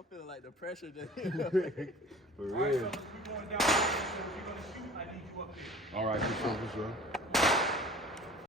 I'm feeling like the pressure just. For real. All right, fellas, we're going down. We're going to shoot. I need you up there. All right, for sure.